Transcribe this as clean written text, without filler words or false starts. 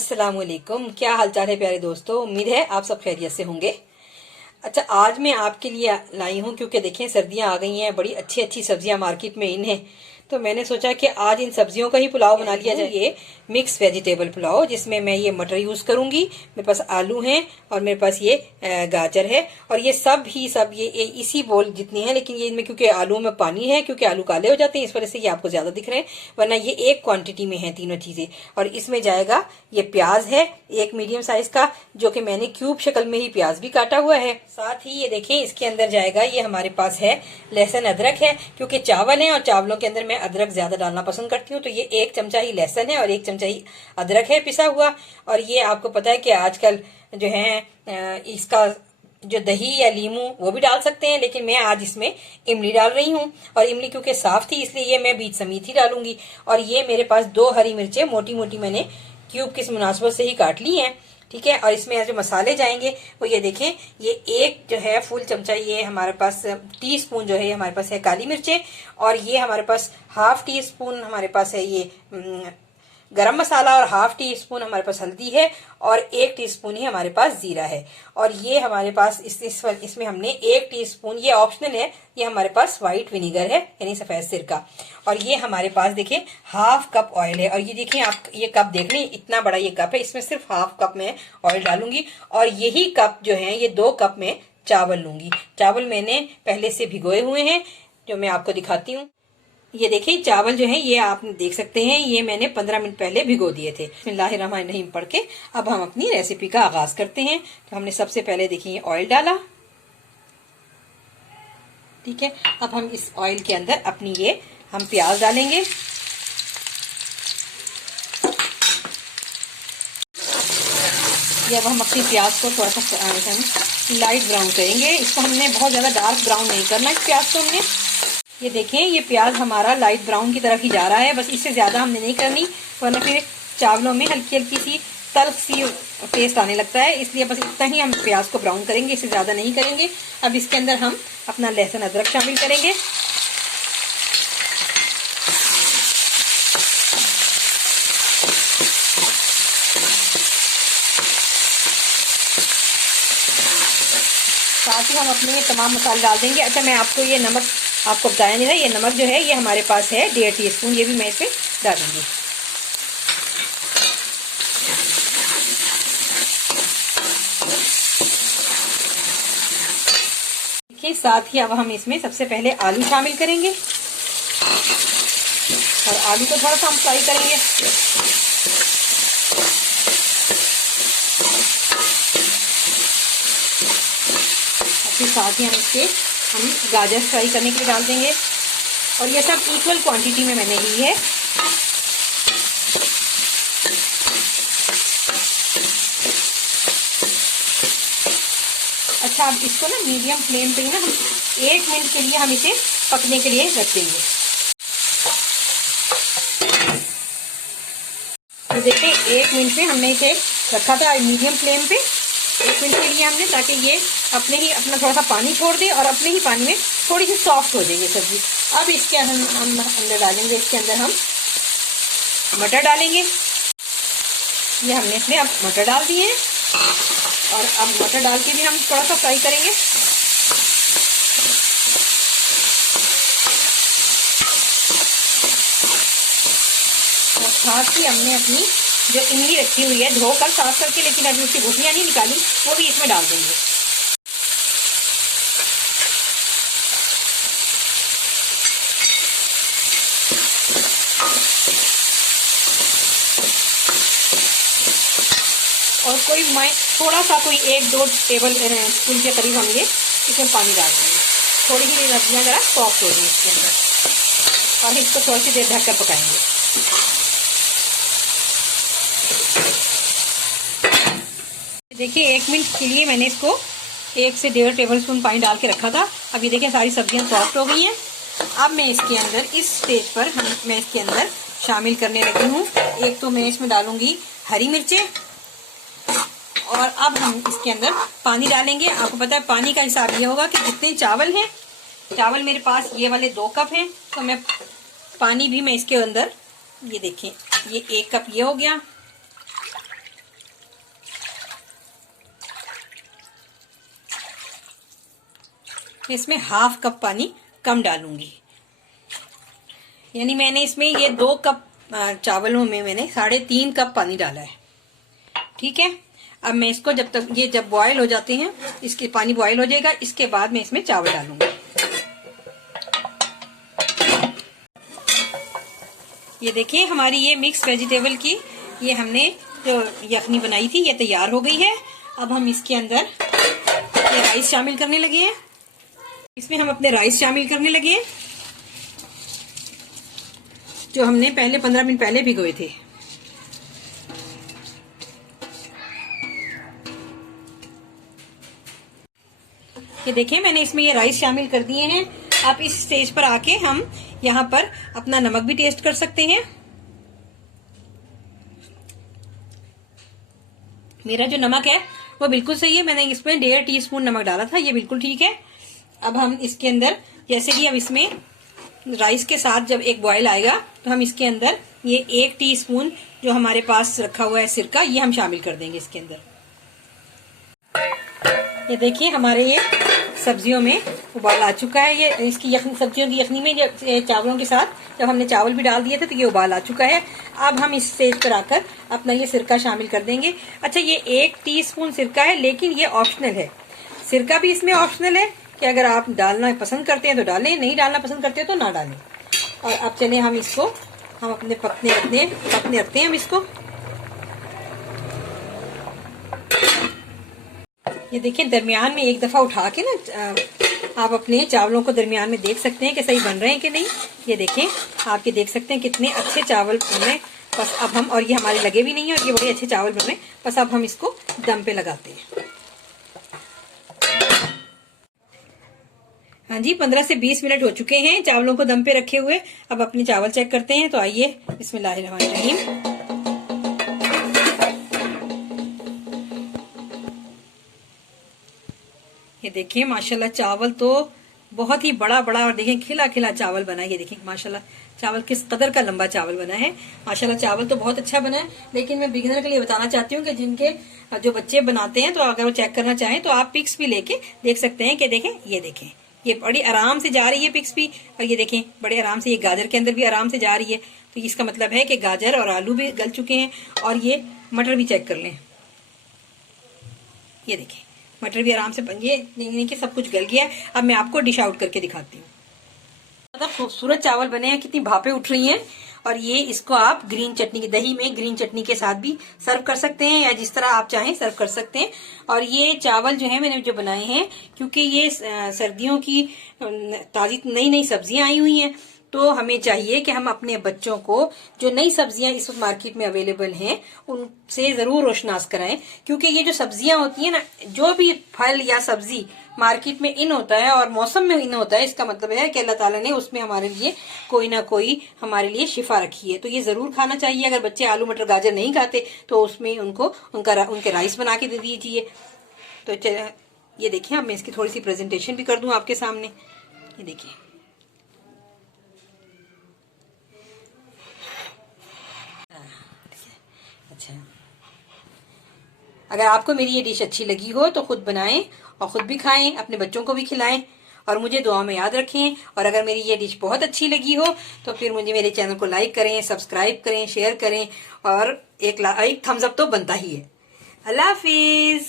अस्सलाम वालेकुम। क्या हालचाल है प्यारे दोस्तों, उम्मीद है आप सब खैरियत से होंगे। अच्छा, आज मैं आपके लिए लाई हूँ क्योंकि देखें सर्दियाँ आ गई हैं, बड़ी अच्छी अच्छी सब्जियाँ मार्केट में इन हैं, तो मैंने सोचा कि आज इन सब्जियों का ही पुलाव बना लिया जाए। ये मिक्स वेजिटेबल पुलाव, जिसमें मैं ये मटर यूज करूंगी, मेरे पास आलू हैं और मेरे पास ये गाजर है, और ये सब ये इसी बोल जितनी है, लेकिन ये इनमें क्योंकि आलू में पानी है, क्योंकि आलू काले हो जाते हैं, इस वजह से ये आपको ज्यादा दिख रहे हैं, वरना ये एक क्वांटिटी में है तीनों चीजें। और इसमें जाएगा ये प्याज है एक मीडियम साइज का, जो कि मैंने क्यूब शक्ल में ही प्याज भी काटा हुआ है। साथ ही ये देखें इसके अंदर जाएगा, ये हमारे पास है लहसुन अदरक है, क्योंकि चावल है और चावलों के अंदर मैं अदरक ज्यादा डालना पसंद करती हूँ, तो ये एक चमचा ही लहसुन है और एक चमचा ही अदरक है पिसा हुआ। और ये आपको पता है कि आजकल जो है इसका जो दही या लीमू वो भी डाल सकते हैं, लेकिन मैं आज इसमें इमली डाल रही हूँ, और इमली क्योंकि साफ थी इसलिए ये मैं बीच समेत ही डालूंगी। और ये मेरे पास 2 हरी मिर्चें मोटी मोटी मैंने क्यूब की मुनासबत से ही काट ली हैं, ठीक है। और इसमें जो मसाले जाएंगे वो ये देखें, ये एक जो है फुल चमचा, ये हमारे पास टीस्पून जो है हमारे पास है काली मिर्चें, और ये हमारे पास हाफ टी स्पून हमारे पास है ये गरम मसाला, और हाफ टी स्पून हमारे पास हल्दी है, और 1 टीस्पून ही हमारे पास जीरा है। और ये हमारे पास इसमें हमने 1 टीस्पून, ये ऑप्शनल है, ये हमारे पास व्हाइट विनीगर है यानी सफेद सिरका। और ये हमारे पास देखिए हाफ कप ऑयल है, और ये देखिए आप ये कप देख लें, इतना बड़ा ये कप है, इसमें सिर्फ हाफ कप में ऑयल डालूंगी। और यही कप जो है ये 2 कप में चावल लूंगी। चावल मैंने पहले से भिगोए हुए हैं, जो मैं आपको दिखाती हूँ। ये देखिए चावल जो है ये आप देख सकते हैं, ये मैंने 15 मिनट पहले भिगो दिए थे। बिस्मिल्लाहिर्रहमानिर्रहीम पढ़ के अब हम अपनी रेसिपी का आगाज करते हैं। तो हमने सबसे पहले देखिए ऑयल डाला, ठीक है। अब हम इस ऑयल के अंदर अपनी ये हम प्याज डालेंगे, ये अब हम अपनी प्याज को थोड़ा सा लाइट ब्राउन करेंगे। इसको हमने बहुत ज्यादा डार्क ब्राउन नहीं करना इस प्याज को हमने। ये देखें ये प्याज हमारा लाइट ब्राउन की तरफ ही जा रहा है, बस इससे ज्यादा हमने नहीं करनी, वरना फिर चावलों में हल्की हल्की सी तल्ख सी टेस्ट आने लगता है, इसलिए बस इतना ही हम प्याज को ब्राउन करेंगे, इससे ज्यादा नहीं करेंगे। अब इसके अंदर हम अपना लहसुन अदरक शामिल करेंगे, साथ ही हम अपने ये तमाम मसाले डाल देंगे। अच्छा, मैं आपको ये नमक आपको बताया नहीं था, ये नमक जो है ये हमारे पास है 1.5 टीस्पून, ये भी मैं इसमें डालूंगी। देखिए साथ ही अब हम इसमें सबसे पहले आलू शामिल करेंगे, और आलू को थोड़ा सा हम फ्राई करेंगे। फिर साथ ही हम गाजर फ्राई करने के लिए डाल देंगे, और ये सब इक्वल क्वांटिटी में मैंने ली है। अच्छा, अब इसको ना मीडियम फ्लेम पे ही ना हम 1 मिनट के लिए हम इसे पकने के लिए रख देंगे। तो देखिए 1 मिनट से हमने इसे रखा था मीडियम फ्लेम पे, 1 मिनट के लिए हमने, ताकि ये अपने ही अपना थोड़ा सा पानी छोड़ दे और अपने ही पानी में थोड़ी सी सॉफ्ट हो जाएगी सब्जी। अब इसके हम अंदर डालेंगे, इसके अंदर हम मटर डालेंगे। ये हमने इसमें अब मटर डाल दिए हैं, और अब मटर डाल के भी हम थोड़ा सा फ्राई करेंगे। और साथ ही हमने अपनी जो इमली रखी हुई है धोकर साफ करके, लेकिन अभी उसकी गुठलियां नहीं निकाली, वो भी इसमें डाल देंगे। और थोड़ा सा 1-2 टेबल स्पून के करीब हम ये इसमें पानी डाल देंगे, थोड़ी ही सब्जियाँ जरा सॉफ्ट हो जाए इसके अंदर, और इसको थोड़ी सी देर ढककर पकाएंगे। देखिए 1 मिनट के लिए मैंने इसको 1 से 1.5 टेबल स्पून पानी डाल के रखा था। अब ये देखिए सारी सब्जियां सॉफ्ट हो गई हैं। अब मैं इसके अंदर इस स्टेज पर मैं इसके अंदर शामिल करने लगी हूँ। एक तो मैं इसमें डालूंगी हरी मिर्चें, और अब हम इसके अंदर पानी डालेंगे। आपको पता है पानी का हिसाब ये होगा कि जितने चावल हैं, चावल मेरे पास ये वाले 2 कप हैं, तो मैं पानी भी मैं इसके अंदर, ये देखें ये 1 कप ये हो गया, इसमें हाफ कप पानी कम डालूंगी, यानी मैंने इसमें ये 2 कप चावलों में मैंने 3.5 कप पानी डाला है। ठीक है, अब मैं इसको जब बॉयल हो जाते हैं, इसके पानी बॉयल हो जाएगा, इसके बाद मैं इसमें चावल डालूंगी। ये देखिए हमारी ये मिक्स वेजिटेबल की ये हमने जो यखनी बनाई थी ये तैयार हो गई है। अब हम इसके अंदर ये राइस शामिल करने लगे हैं। इसमें हम अपने राइस शामिल करने लगे हैं जो हमने 15 मिनट पहले भिगोए थे। ये देखिए मैंने इसमें ये राइस शामिल कर दिए हैं। आप इस स्टेज पर आके हम यहाँ पर अपना नमक भी टेस्ट कर सकते हैं। मेरा जो नमक है वो बिल्कुल सही है, मैंने इसमें 1.5 टीस्पून नमक डाला था, ये बिल्कुल ठीक है। अब हम इसके अंदर जैसे कि अब इसमें राइस के साथ जब एक बॉयल आएगा तो हम इसके अंदर ये 1 टीस्पून जो हमारे पास रखा हुआ है सिरका, ये हम शामिल कर देंगे इसके अंदर। ये देखिए हमारे ये सब्जियों में उबाल आ चुका है। ये इसकी सब्जियों की यखनी में चावलों के साथ जब हमने चावल भी डाल दिए थे तो ये उबाल आ चुका है। अब हम इस स्टेज पर आकर अपना ये सिरका शामिल कर देंगे। अच्छा, ये 1 टीस्पून सिरका है, लेकिन ये ऑप्शनल है। सिरका भी इसमें ऑप्शनल है कि अगर आप डालना पसंद करते हैं तो डालें, नहीं डालना पसंद करते हैं तो ना डालें। और अब चले हम इसको हम अपने पकने रखते हैं हम इसको। ये देखिए दरमियान में एक दफा उठा के ना आप अपने चावलों को दरमियान में देख सकते हैं कि सही बन रहे हैं कि नहीं। ये देखें, आप ये देख सकते हैं कितने अच्छे चावल बन रहे हैं। बस अब हम, और ये हमारे लगे भी नहीं है और ये बड़े अच्छे चावल बन रहे हैं। बस अब हम इसको दम पे लगाते हैं। हाँ जी, 15 से 20 मिनट हो चुके हैं चावलों को दम पे रखे हुए। अब अपने चावल चेक करते हैं। तो आइए, बिस्मिल्लाहिर्रहमानिर्रहीम। ये देखिए माशाल्लाह चावल तो बहुत ही बड़ा और देखें खिला खिला चावल बना है। ये देखें माशाल्लाह चावल किस कदर का लंबा चावल बना है। माशाल्लाह चावल तो बहुत अच्छा बना है। लेकिन मैं बिगिनर के लिए बताना चाहती हूँ कि जिनके जो बच्चे बनाते हैं तो अगर वो चेक करना चाहें तो आप पिक्स भी लेके देख सकते हैं कि देखें, ये देखें ये बड़ी आराम से जा रही है पिक्स भी। और ये देखें बड़े आराम से ये गाजर के अंदर भी आराम से जा रही है। तो इसका मतलब है कि गाजर और आलू भी गल चुके हैं। और ये मटर भी चेक कर लें, ये देखें मटर भी आराम से बन गए, नहीं कि सब कुछ गल गया है। अब मैं आपको डिश आउट करके दिखाती हूँ। मतलब खूबसूरत चावल बने हैं, कितनी भापें उठ रही हैं। और ये इसको आप ग्रीन चटनी की दही में ग्रीन चटनी के साथ भी सर्व कर सकते हैं, या जिस तरह आप चाहें सर्व कर सकते हैं। और ये चावल जो है मैंने जो बनाए हैं, क्योंकि ये सर्दियों की ताजी नई सब्जियां आई हुई हैं, तो हमें चाहिए कि हम अपने बच्चों को जो नई सब्जियां इस वक्त मार्केट में अवेलेबल हैं उनसे जरूर रोशनास कराएं। क्योंकि ये जो सब्जियां होती हैं ना, जो भी फल या सब्जी मार्केट में इन होता है और मौसम में इन होता है, इसका मतलब है कि अल्लाह ताला ने उसमें हमारे लिए कोई ना कोई हमारे लिए शिफा रखी है। तो ये जरूर खाना चाहिए। अगर बच्चे आलू मटर गाजर नहीं खाते तो उसमें उनके राइस बना के दे दीजिए। तो ये देखिए, अब मैं इसकी थोड़ी सी प्रेजेंटेशन भी कर दूं आपके सामने। ये देखिए, अच्छा, अगर आपको मेरी ये डिश अच्छी लगी हो तो खुद बनाएं और खुद भी खाएं, अपने बच्चों को भी खिलाएं और मुझे दुआ में याद रखें। और अगर मेरी ये डिश बहुत अच्छी लगी हो तो फिर मुझे मेरे चैनल को लाइक करें, सब्सक्राइब करें, शेयर करें और एक थम्स अप तो बनता ही है। अल्लाह हाफिज।